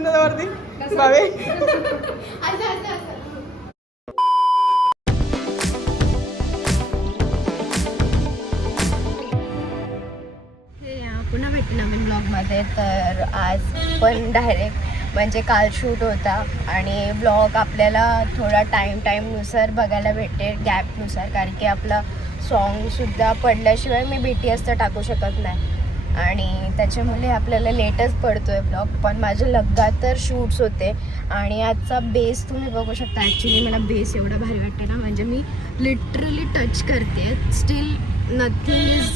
अजून वरती बावे पुन्हा भेटू नवीन ब्लॉगमध्ये. तर आज पण डायरेक्ट म्हणजे काल शूट होता आणि ब्लॉग आपल्याला थोडा टाईमनुसार बघायला भेटेल, गॅपनुसार, कारण की आपला सॉन्गसुद्धा पडल्याशिवाय मी BTS तर टाकू शकत नाही आणि त्याच्यामुळे आपल्याला लेटच पडतो आहे ब्लॉग. पण माझे लगातार शूट्स होते आणि आजचा बेस तुम्ही बघू शकता. ॲक्च्युली मला बेस एवढा भारी वाटते ना, म्हणजे मी लिटरली टच करते, स्टील नथिंग इज,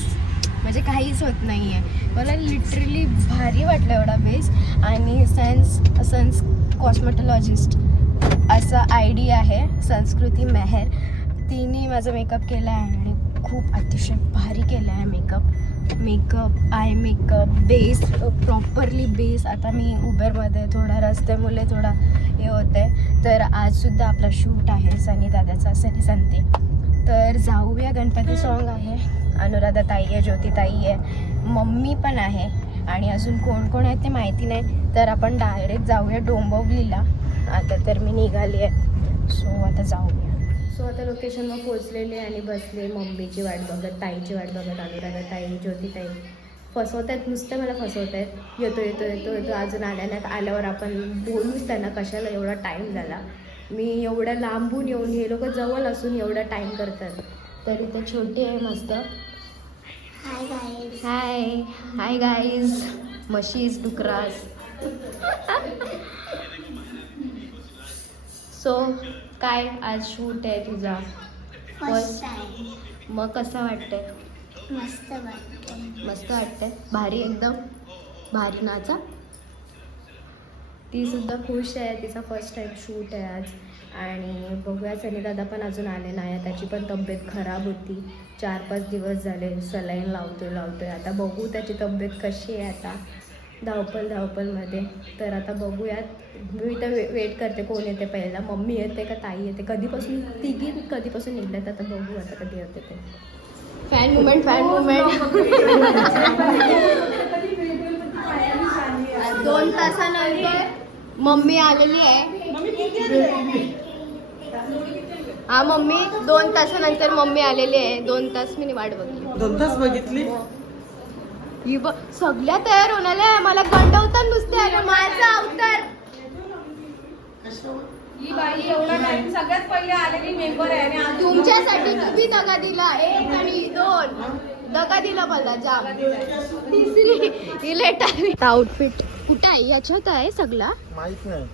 म्हणजे काहीच होत नाही आहे. मला लिटरली भारी वाटलं एवढा बेस. आणि सन्स कॉस्मेटॉलॉजिस्ट असा ID आहे, संस्कृती मेहर, तिने माझा मेकअप केला आहे आणि खूप अतिशय भारी केला आहे makeup, eye makeup, base properly base. आता मी उबेरमध्ये थोडा रस्त्यामुळे थोडा हे होतं आहे. तर आजसुद्धा आपला शूट आहे सनी दादाचा, सनी संते. तर जाऊया, गणपती सॉन्ग आहे, अनुराधा ताई आहे, ज्योती ताई आहे, मम्मी पण आहे आणि अजून कोण कोण आहे ते माहिती नाही. तर आपण डायरेक्ट जाऊया डोंबिवलीला. आता तर मी निघाली आहे, सो आता जाऊया. सो आता लोकेशनवर पोहोचलेले आणि बसले, मम्मीची वाट बघत, ताईची वाट बघत. अनुराधा ताई, ज्योती ताई फसवत आहेत, नुसतं मला फसवत आहेत. येतो अजून आल्या नाही. आल्यावर आपण बोलूच त्यांना कशाला एवढा टाईम झाला. मी एवढ्या लांबून येऊन, हे लोक जवळ असून एवढा टाईम करतात. तरी ते छोटी आहे मस्त. Hi guys, म्हशीज, डुकरास. सो काय आज शूट आहे तुझा? मग कसं वाटतंय? मस्त वाटतंय, भारी, एकदम भारी नाचा. ती सुद्धा खुश आहे, तिचा फर्स्ट टाईम शूट आहे आज. आणि बघूया, सनी दादा पण अजून आले नाही, त्याची पण तब्येत खराब होती. 4-5 दिवस झाले सलाईन लावतोय. आता बघू त्याची तब्येत कशी आहे आता, धावपलमध्ये. तर आता बघूयात. मी तर वेट करते कोण येते पहिला, मम्मी येते का ताई येते. कधीपासून निघल्यात, आता बघू आता कधी होते ते. फॅन मुमेंट 2 तासानंतर मम्मी आलेली आहे. हा मम्मी, 2 तासानंतर मम्मी आलेली आहे. 2 तास मी वाट बघली. 2 तास बघितली. ही सगळ्या तयार होणार, मला गंडवतात नुसते. अरे माझा अवतार, ही बाई एवढा टाइम सगळ्यात पहिले आलेली मेंबर आहे आणि तुमच्यासाठी तुम्ही दगा दिला. 1 आणि 2 दगा दिला मला जाम. तिसरी लेट आली. आउटफिट कुठं आहे? याच्यात आहे सगळा, माहित नाही.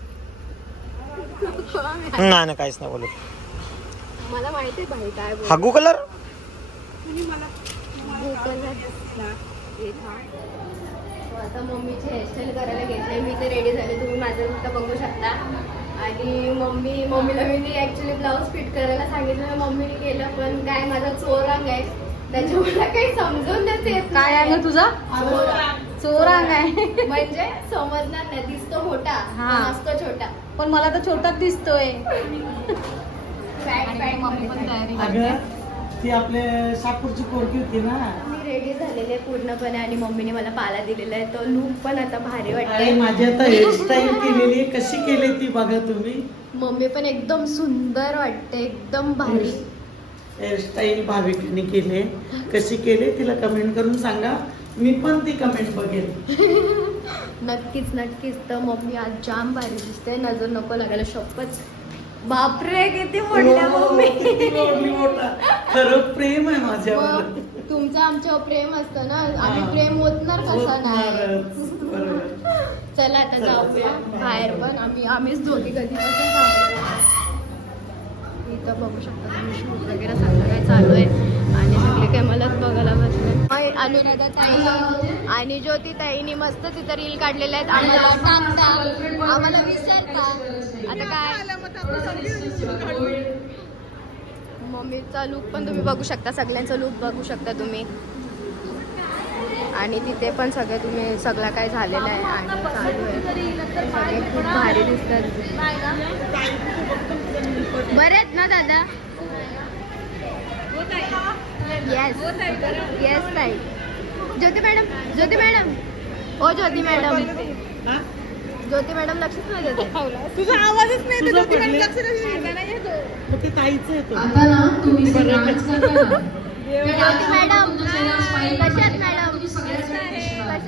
नाही काहीच नाही बोलत. मला माहिती आहे भाई काय बोल. हागू कलर आता मम्मीची हेअरस्टाईल करायला घेतली. मी तर रेडी झाले, तुम्ही माझं फक्त बघू शकता. आणि मम्मीला मी ॲक्च्युली ब्लाऊज फिट करायला सांगितलं, मम्मीने केलं. पण काय माझा चोरांग आहे, त्याच्यामुळे काही समजून येत. काय आहे ना तुझा चोरांग आहे म्हणजे समजणार नाही. दिसतो मोठा, असतो छोटा, पण मला तर छोटाच दिसतोय. मम्मी पण तयारी अगं ती आपल्या साकूरची पोरगी होती ना. मी रेडी झालेली आहे पूर्णपणे आणि मम्मीने मला पाला दिलेला आहे. तो लुक पण आता भारी अरे वाटते. माझी आता हेअरस्टाईल केलेली, कशी केली ती बघा तुम्ही. मम्मी पण एकदम सुंदर वाटते, एकदम भारी हेअरस्टाईल भाविकने केले. कशी केले तिला कमेंट करून सांगा, मी पण ती कमेंट बघेल. नक्कीच. तर मम्मी आज जाम भारी दिसते, नजर नको लागायला. शपथ, बापरे किती मोठ्या मम्मी. खरं प्रेम आहे माझ्यावर. मग तुमचं आमच्यावर प्रेम असतं ना, आम्ही प्रेम होतणार कसा नाही. चला आता जाऊया बाहेर. पण आम्हीच दोघी कधीपासून थांबलो. इथं बघू शकता तुम्ही, शूट वगैरे सगळं काय चालू आहे आणि सगळे काय मलाच बघायला बसले. अनुराधा ताई आणि ज्योती ताईनी मस्त तिथं रील काढलेले आहेत. आम्हाला टाकता, आम्हाला विचारता. आता काय मम्मीचा लुक पण तुम्ही बघू शकता, सगळ्यांचा लुक बघू शकता तुम्ही. आणि तिथे पण सगळे तुम्ही सगळं काय झालेलं आहे आणि चालू आहे. सगळे खूप भारी दिसतात. बरे आहेत ना दादा? येस ताई. ज्योती मॅडम, ओ ज्योती मॅडम, ज्योती मॅडम लक्षच नाही देते. तुझा आवाजच नाही तुझा येत, पडले. लक्ष नाही येत. मग ते ताईचं येतो. आता ना तुम्ही जे डान्स करता ना ज्योती मॅडम कशात madam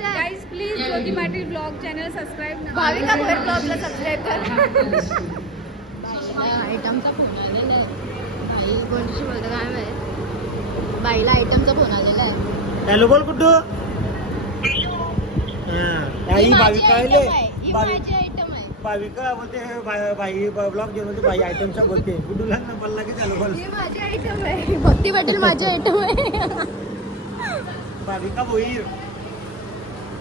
guys please Jyoti Patil blog channel subscribe Bhavika Bhoyar ब्लॉगला सबस्क्राईब कर. आयटमचा फोन आलेला आहे. आई कोणशी बोलतो काय माहित. बाईला आयटमचा फोन आलेला आहे. हॅलो बोल कुठू आई ही माझी भाविका item आले आहे. ही माझी आयटम आहे. भाविका बोलते भाई ब्लॉग घेऊन बोलते भाई आयटमच्या बोलते कुठूला ना पल्ला की चालू बोल ही माझी आयटम आहे. भक्ती पाटील माझी आयटम आहे. भाविका भोईर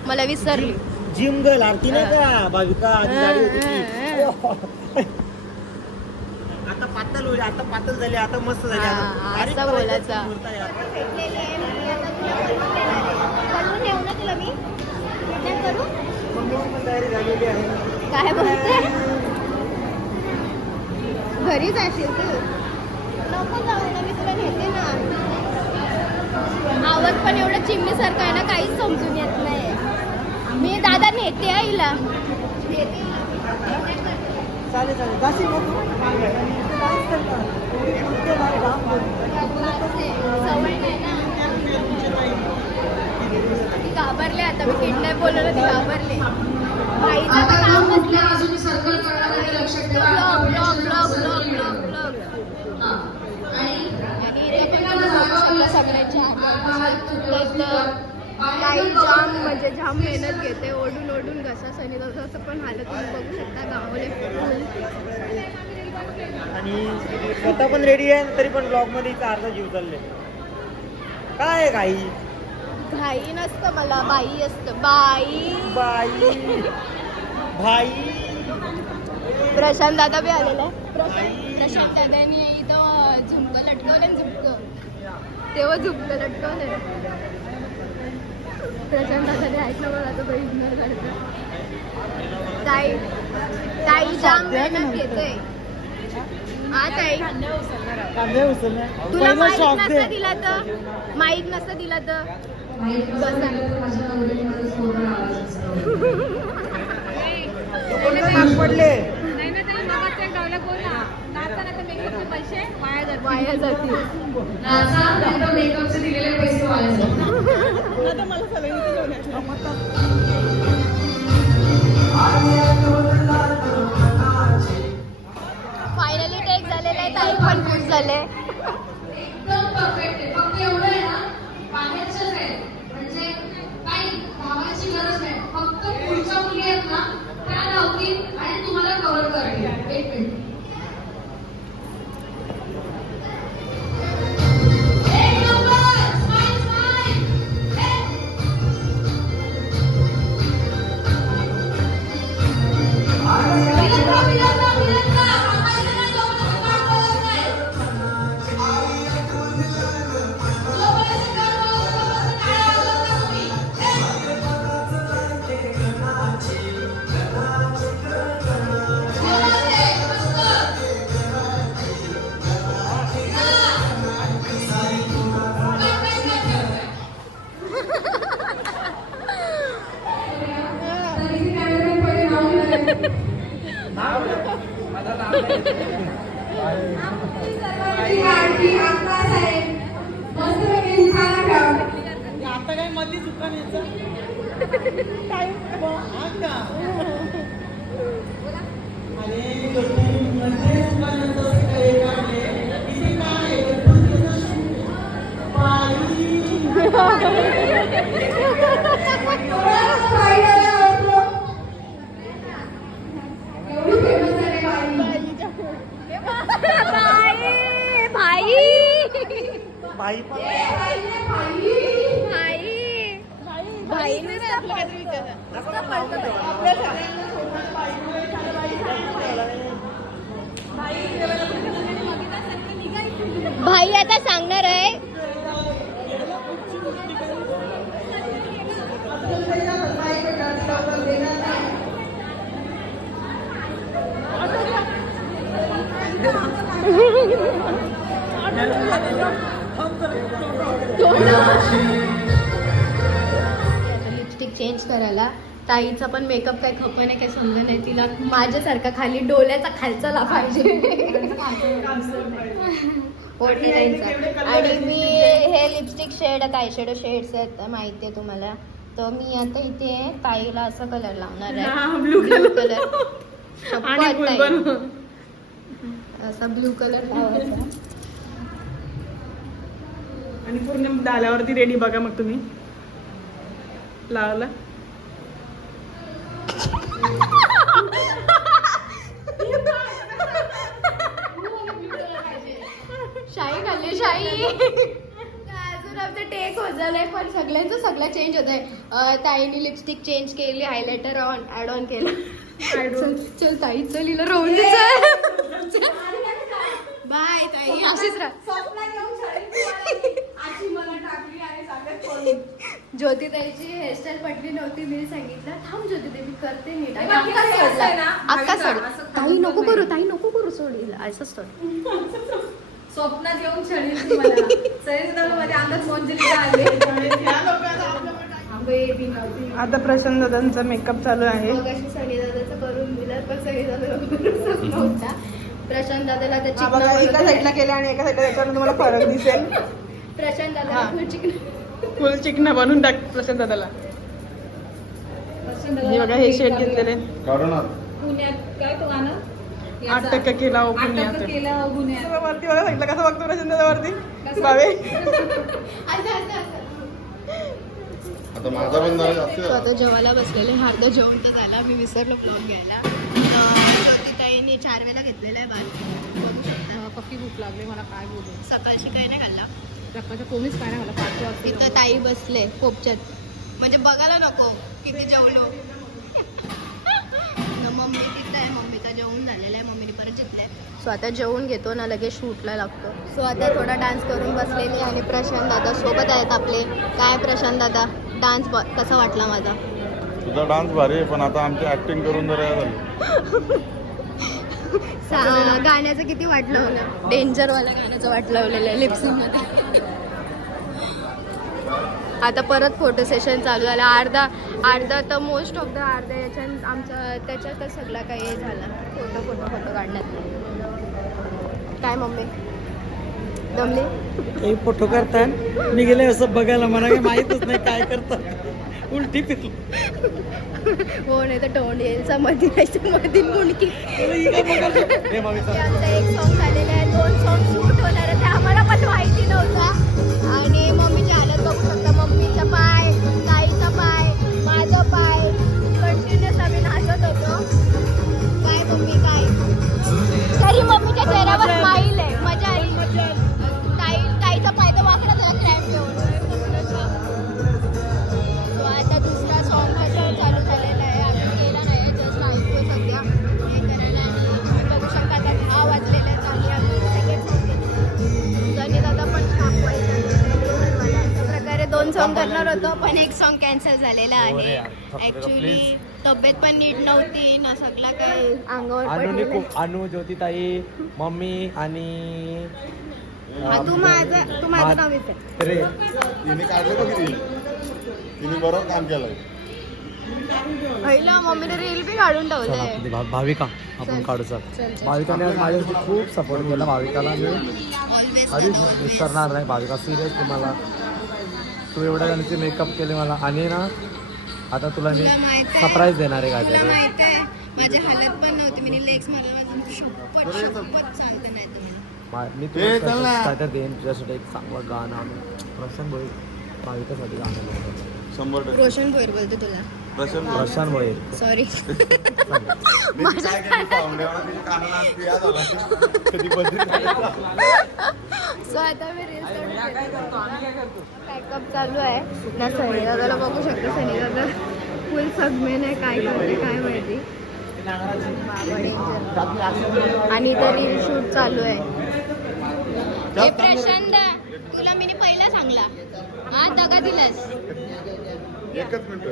मला विसरली. जिम गर्ल आरती नाही का भाविका आधी गाडी होती ती. आता पातळ होईल आता पातळ झाली आता मस्त झाली हा, आता बारीक असं करायचं बोलायचं. मुहूर्त आहे आता. करून ठेवू ना तुला मी Return करू. मम्मी पण तयारी झालेली आहे. काय बोलते घरी जाशील तू. नको जाऊ ना मी तुला नेते ना. आवाज पण एवढं चिमणीसारखं आहे ना काहीच समजून येत नाही. मी दादा नेते आईला नेते. चालेल चालेल जाशील मग तू? डान्स करतात. एवढी कुठे बाहेर डान्स सवय नाही ना. ती घाबरले आता मी किडनॅप बोलवलं ती घाबरले. बाईचं आता तर ना काम कुठल्या बसलं. बाजूने सर्कल करण्यामध्ये लक्षात ठेवा. Blog blog blog blog blog blog. हा. आणि आणि इथे पण एकमेकांना जागा सगळ्यांच्या आता हात तर काही जाम म्हणजे जाम मेहनत घेते. ओढून ओढून घसा सनी असं पण हालत तुम्ही बघू शकता. गावले आणि स्वतः पण रेडी आहे तरी पण ब्लॉग मध्ये इथं अर्धा जीव चालले काय आहे काही घाई नसतं मला बाई असतं. बाई बाई भाई प्रशांत दादा बी आलेला आहे. प्रशांत दादांनी इथं झुमकं लटकवलं आणि झुमकं. तेव्हा झुकलं लटकवलं. प्रशांत दादाने ऐकलं मला आता तो इग्नोर करतो. ताई ताई जाम मेहनत घेते. हा ताई कांदे उचलले. तुला पहिला माईक शॉक नसतं दे. दिला तर माईक नसतं दिला तर माहिती नसेल तर माझ्या नवऱ्याने जोरदार आवाज असतो. कोणतं नाक पडले नाही ना त्याला मागाच्या गावला बोला नाचताना तर मेकअपचे पैसे वाया जातात. वाया जातील. नाचा नाहीतर मेकअपचे दिलेले पैसे वाया जातात. आता मला सगळ्यांनी फायनली टेक झालेला आहे. ताई पण खुश झाले. एकदम परफेक्ट आहे. फक्त एवढं आहे ना बाहेरचंच आहे म्हणजे काही धावायची गरज नाही. फक्त पुढच्या मुली आहेत ना त्या धावतील आणि तुम्हाला कव्हर करतील. एक मिनिट. एक नंबर स्माइल स्माइल. आता काय मध्ये दुकान यायचं काय हा का आणि मध्ये दुकान यायचं असं काही काढले इथे काय भाई भाई पण भाई भाई आता सांगणार आहे. लिपस्टिक चेंज करायला ताईचा पण मेकअप काय खपन आहे काय समजा नाही, तिला माझ्यासारखा खाली डोल्याचा खालचा पाहिजे मोठ्या ताईंचा. आणि मी हे लिपस्टिक शेड आहेत, आयशॅडो शेड्स आहेत माहिती आहे तुम्हाला. तर मी आता इथे ताईला असा कलर लावणार आहे, ब्लू कलर. असा ब्लू कलर लावायचा आणि पूर्ण डाल्यावरती रेडी बघा मग तुम्ही लावला. शाही खाल्ली शाही. अजून आमचं टेक होत झालंय पण सगळ्यांचं सगळं चेंज होत आहे. ताईने लिपस्टिक चेंज केली, हायलायटर ऍड ऑन केलं. चल ताई चल हिला रोवून बाय ताई अशीच राहा. ज्योती ताईची हेअरस्टाईल पटली नव्हती, मी सांगितलं थांब ज्योती ताई मी करते नीट. अक्का सोड ताई नको करू, ताई नको करू, सोड हिला असंच सोड. स्वप्नात येऊन छळील मला. मध्ये अंदाज मोंजलीला आले. आता प्रशांत दादांचा मेकअप चालू आहे. मग अशी सनी दादाचं करून दिलं पण सनी दादा नव्हता. प्रशांत दादाला आता चिकन एका साईडला केलं आणि एका साईडला त्याच्यावर तुम्हाला फरक दिसेल. प्रशांत दादा फुल चिकन बनवून टाक प्रशांत दादाला. हे बघा हे शेड घेतलेले पुण्यात काय तो गाणं 8% केला हो 8% पुण्यात. केला हो पुण्यात. वरती बघा साईडला कसं बघतो प्रशांत दादा वरती बावे. आता माझा पण झाला जास्त तो आता जेवायला बसलेले. अर्धा जेवण तर झाला, मी विसरलो फोन घ्यायला. ज्योती ताईंनी 4 वेळा घेतलेला आहे भात, बघू शकता. पक्की भूक लागली मला, काय बोलू. सकाळची काही नाही खाल्ला. रक्काच्या कोणीच काय नाही मला 5 वाजता. इथं ताई बसले पोपच्यात, म्हणजे बघायला नको किती जेवलो. मम्मी तिथं आहे, मम्मीचा जेवण झालेला आहे, मम्मीने परत जितलंय. सो आता जेवून घेतो ना लगेच शूटला लागतो. सो आता थोडा डान्स करून बसलेली आणि प्रशांत दादा सोबत आहेत आपले. काय प्रशांत दादा डान्स कसा वाटला माझा? तुझा डान्स भारी आहे, पण आता आमची ऍक्टिंग करून जरा झाली. गाण्याचं किती वाट लावलं? डेंजरवाल्या गाण्याचं वाट लावलेलं आहे लिपसिंग मध्ये. आता परत फोटो सेशन चालू झालं. अर्धा तर मोस्ट ऑफ द अर्धा याच्यात आमचं त्याच्यातच सगळा काही हे झाला फोटो काढण्यात. काय मम्मी दमली? काही फोटो करतात मी गेले असं बघायला मला काही माहीतच नाही काय करतात. उलटी फिरली. हो नाही तर तोंड येईल समधी मध्ये मुंडकी. आमचा एक सॉन्ग झालेला आहे, 2 सॉन्ग शूट होणार आहे, ते आम्हाला पण माहिती नव्हतं. आणि मम्मीची हालत बघू शकता, मम्मीचा पाय, ताईचा पाय, माझा पाय, कंटिन्युअस आम्ही नाचत होतो. काय मम्मी काय तरी मम्मीच्या चेहऱ्यावर स्माईल आहे, मजा आली. ताईचा पाय तर वाकडा झाला क्रॅम्प येऊन. आता दुसरा सॉन्ग चालू झालेला आहे, अजून गेला नाही, जस्ट ऐकतो सध्या हे करायला. आणि बघू शकता आता 10 वाजलेले आहेत आणि आम्ही सेकंड सॉन्ग जनी दादा पण अशा प्रकारे 2 सॉन्ग करणार होतो पण एक सॉन्ग कॅन्सल झालेला आहे. ऍक्च्युली तब्येत पण नीट नव्हती ना, सगळा काही अंगावर पडलेलं. अनु, ज्योतिताई, मम्मी आणि तू माझं नाव येते. तिने काढले बघ रील, तिने बरोबर काम केलंय. पहिला मम्मीने रील बी काढून ठेवलंय. भाविका आपण काढूचा. भाविकाने आज माझ्यासाठी खूप सपोर्ट केला. भाविकाला मी कधीच विसरणार नाही. भाविका सिरियस तुम्हाला, तू एवढ्या जणांचे मेकअप केले मला. आणि ना आता तुला मी सरप्राईज देणार आहे. तुला काय माहित आहे माझी हालत पण नव्हती, मी लेग्स मध्ये माझं शपथ सांगते नाही तुम्हाला. मी तुला काय देईन तुझ्यासाठी एक चांगलं गाणं. आम्ही प्रशांत भोईर भाविकासाठी गाणं लावतो. 100%. रोशन भोईर बोलते तुला. प्रशांत भोईर सॉरी. सो आता मी रील्स पॅकअप चालू आहे ना. सनी दादाला बघू शकतो, सनी दादा फुल सगमेन काय करते काय माहिती. आणि इथं रील शूट चालू आहे. प्रशांत तुला मी पहिला सांगला, हा दगा दिलास. एकच मिनिट.